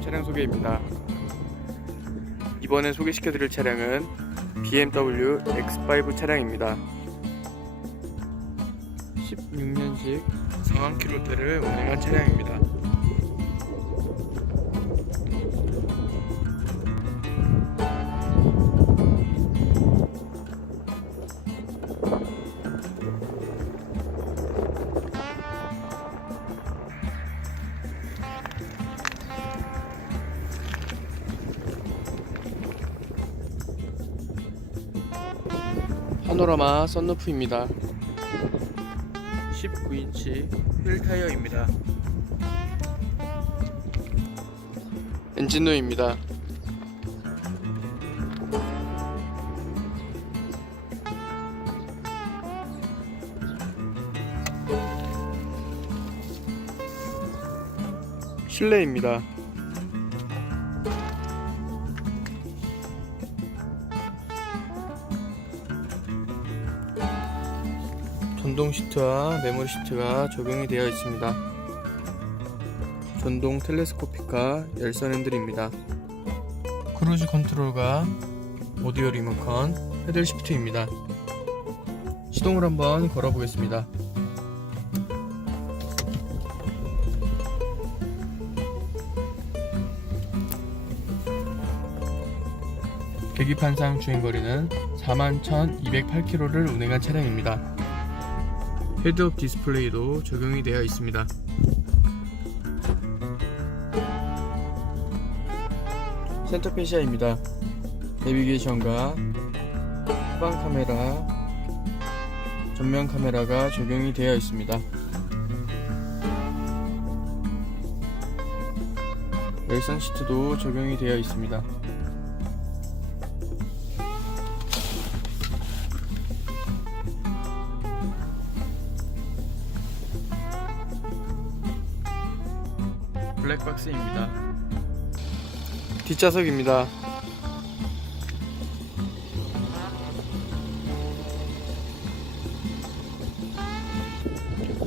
차량 소개입니다. 이번에 소개시켜드릴 차량은 BMW X5 차량입니다. 16년식 상황 킬로대를 운행한 차량입니다. 파노라마 썬루프입니다. 19인치 휠 타이어입니다. 엔진노입니다. 실내입니다. 전동 시트와 메모리 시트가 적용이 되어 있습니다. 전동 텔레스코픽과 열선 핸들입니다. 크루즈 컨트롤과 오디오 리모컨, 패들 시프트입니다. 시동을 한번 걸어 보겠습니다. 계기판상 주행거리는 41,208km를 운행한 차량입니다. 헤드업 디스플레이도 적용이 되어 있습니다. 센터 페시아입니다. 내비게이션과 후방 카메라, 전면 카메라가 적용이 되어 있습니다. 열선 시트도 적용이 되어 있습니다. 블랙박스입니다. 뒷좌석입니다.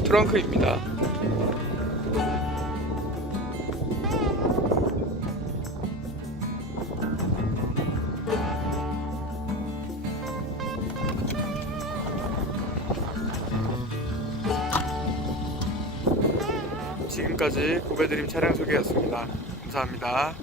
트렁크입니다. 지금까지 고배드림 차량 소개였습니다. 감사합니다.